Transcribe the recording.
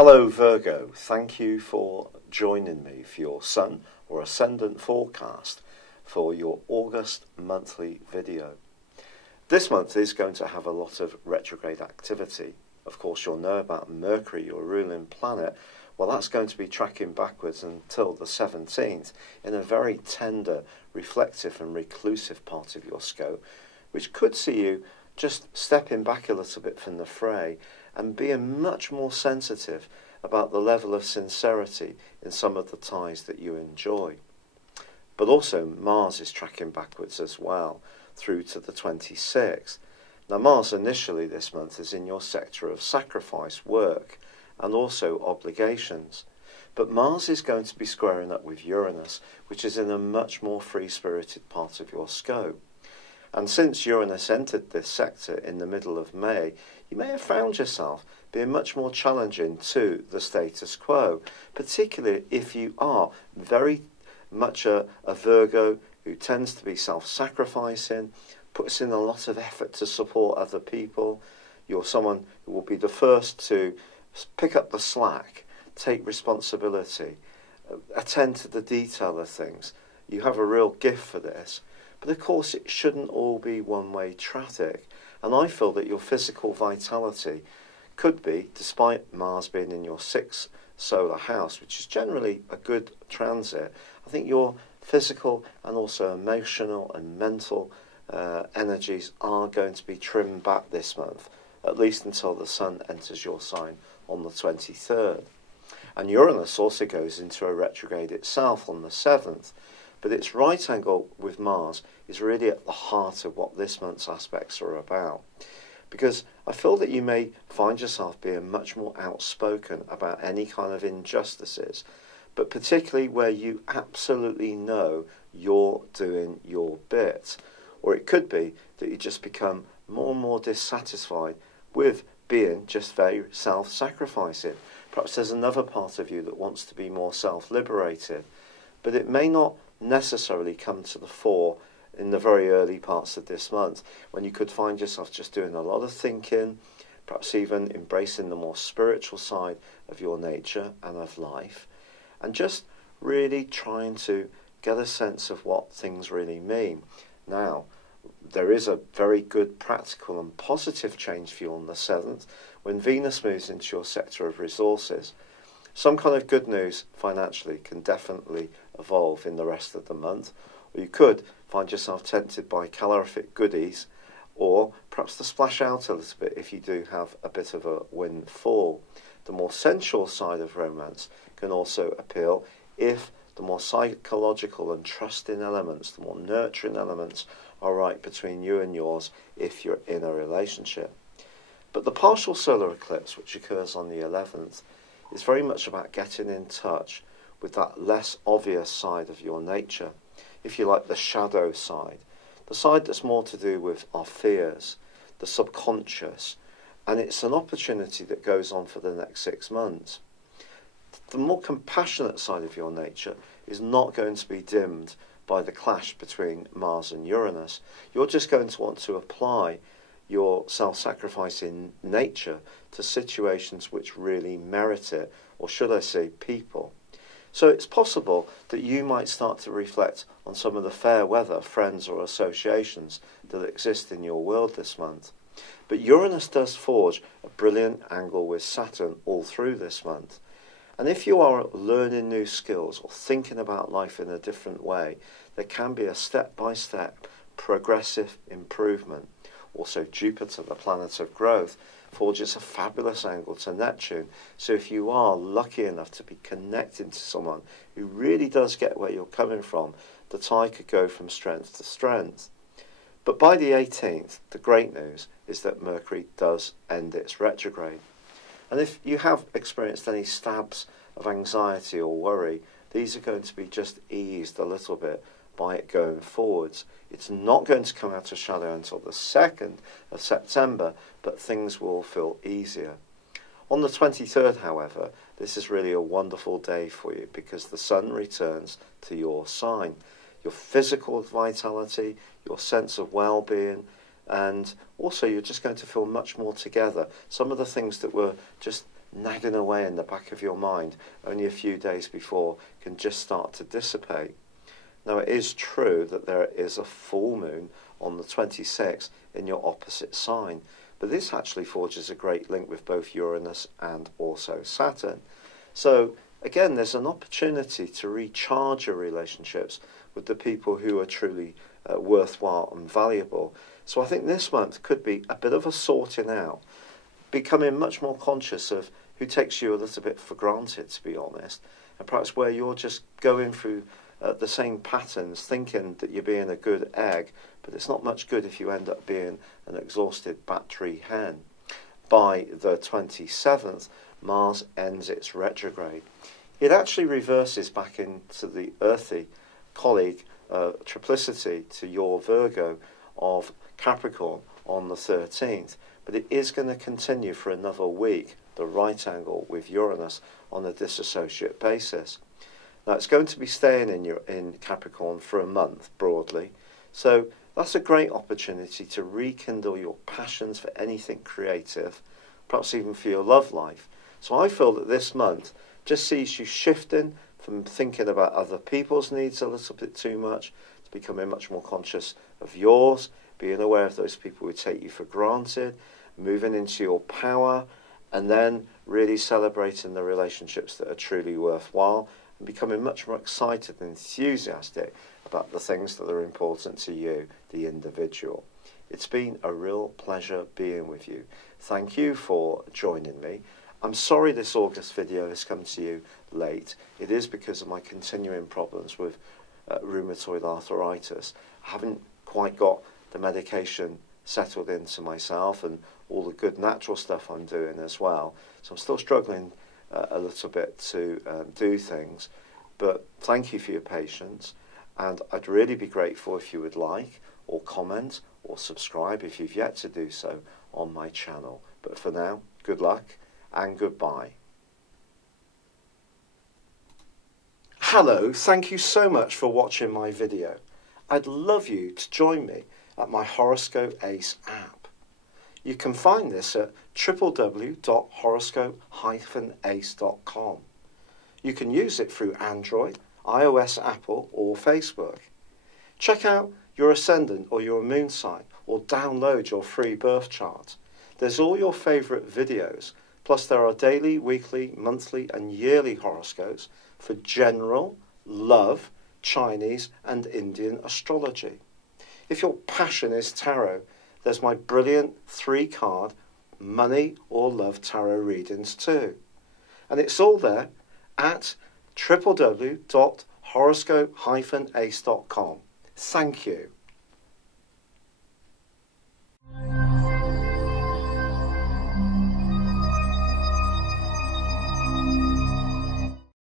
Hello Virgo, thank you for joining me for your Sun or Ascendant forecast for your August monthly video. This month is going to have a lot of retrograde activity. Of course, you'll know about Mercury, your ruling planet. Well, that's going to be tracking backwards until the 17th in a very tender, reflective and reclusive part of your scope, which could see you just stepping back a little bit from the fray and being much more sensitive about the level of sincerity in some of the ties that you enjoy. But also Mars is tracking backwards as well through to the 26th. Now Mars initially this month is in your sector of sacrifice, work and also obligations. But Mars is going to be squaring up with Uranus, which is in a much more free-spirited part of your scope. And since Uranus entered this sector in the middle of May, you may have found yourself being much more challenging to the status quo, particularly if you are very much a Virgo who tends to be self-sacrificing, puts in a lot of effort to support other people. You're someone who will be the first to pick up the slack, take responsibility, attend to the detail of things. You have a real gift for this. But of course it shouldn't all be one-way traffic. And I feel that your physical vitality could be, despite Mars being in your 6th solar house, which is generally a good transit, I think your physical and also emotional and mental energies are going to be trimmed back this month, at least until the Sun enters your sign on the 23rd. And Uranus also goes into a retrograde itself on the 7th. But its right angle with Mars is really at the heart of what this month's aspects are about. Because I feel that you may find yourself being much more outspoken about any kind of injustices, but particularly where you absolutely know you're doing your bit. Or it could be that you just become more and more dissatisfied with being just very self-sacrificing. Perhaps there's another part of you that wants to be more self-liberated, but it may not necessarily come to the fore in the very early parts of this month, when you could find yourself just doing a lot of thinking, perhaps even embracing the more spiritual side of your nature and of life, and just really trying to get a sense of what things really mean. Now, there is a very good practical and positive change for you on the 7th, when Venus moves into your sector of resources. Some kind of good news financially can definitely evolve in the rest of the month, or you could find yourself tempted by calorific goodies, or perhaps to splash out a little bit if you do have a bit of a windfall. The more sensual side of romance can also appeal if the more psychological and trusting elements, the more nurturing elements are right between you and yours if you're in a relationship. But the partial solar eclipse, which occurs on the 11th, is very much about getting in touch with that less obvious side of your nature, if you like, the shadow side, the side that's more to do with our fears, the subconscious, and it's an opportunity that goes on for the next 6 months. The more compassionate side of your nature is not going to be dimmed by the clash between Mars and Uranus. You're just going to want to apply your self-sacrificing nature to situations which really merit it, or should I say people. So it's possible that you might start to reflect on some of the fair weather friends or associations that exist in your world this month. But Uranus does forge a brilliant angle with Saturn all through this month. And if you are learning new skills or thinking about life in a different way, there can be a step-by-step progressive improvement. Also, Jupiter, the planet of growth, forges a fabulous angle to Neptune. So if you are lucky enough to be connected to someone who really does get where you're coming from, the tie could go from strength to strength. But by the 18th, the great news is that Mercury does end its retrograde. And if you have experienced any stabs of anxiety or worry, these are going to be just eased a little bit by it going forwards. It's not going to come out of shadow until the 2nd of September, but things will feel easier. On the 23rd, however, this is really a wonderful day for you because the Sun returns to your sign. Your physical vitality, your sense of well-being, and also you're just going to feel much more together. Some of the things that were just nagging away in the back of your mind only a few days before can just start to dissipate. Now, it is true that there is a full moon on the 26th in your opposite sign, but this actually forges a great link with both Uranus and also Saturn. So again, there's an opportunity to recharge your relationships with the people who are truly worthwhile and valuable. So I think this month could be a bit of a sorting out, becoming much more conscious of who takes you a little bit for granted, to be honest, and perhaps where you're just going through the same patterns, thinking that you're being a good egg, but it's not much good if you end up being an exhausted battery hen. By the 27th, Mars ends its retrograde. It actually reverses back into the earthy colleague triplicity to your Virgo of Capricorn on the 13th, but it is going to continue for another week, the right angle with Uranus on a disassociate basis. Now, it's going to be staying in Capricorn for a month, broadly, so that's a great opportunity to rekindle your passions for anything creative, perhaps even for your love life. So I feel that this month just sees you shifting from thinking about other people's needs a little bit too much to becoming much more conscious of yours, being aware of those people who take you for granted, moving into your power, and then really celebrating the relationships that are truly worthwhile and becoming much more excited and enthusiastic about the things that are important to you, the individual. It's been a real pleasure being with you. Thank you for joining me. I'm sorry this August video has come to you late. It is because of my continuing problems with rheumatoid arthritis. I haven't quite got the medication settled into myself and all the good natural stuff I'm doing as well. So I'm still struggling a little bit to do things. But thank you for your patience. And I'd really be grateful if you would like or comment or subscribe if you've yet to do so on my channel. But for now, good luck and goodbye. Hello, thank you so much for watching my video. I'd love you to join me at my Horoscope Ace app. You can find this at www.horoscope-ace.com. You can use it through Android, iOS, Apple or Facebook. Check out your ascendant or your moon sign or download your free birth chart. There's all your favourite videos, plus there are daily, weekly, monthly and yearly horoscopes for general, love, Chinese and Indian astrology. If your passion is tarot, there's my brilliant 3-card money or love tarot readings too. And it's all there at www.horoscope-ace.com. Thank you.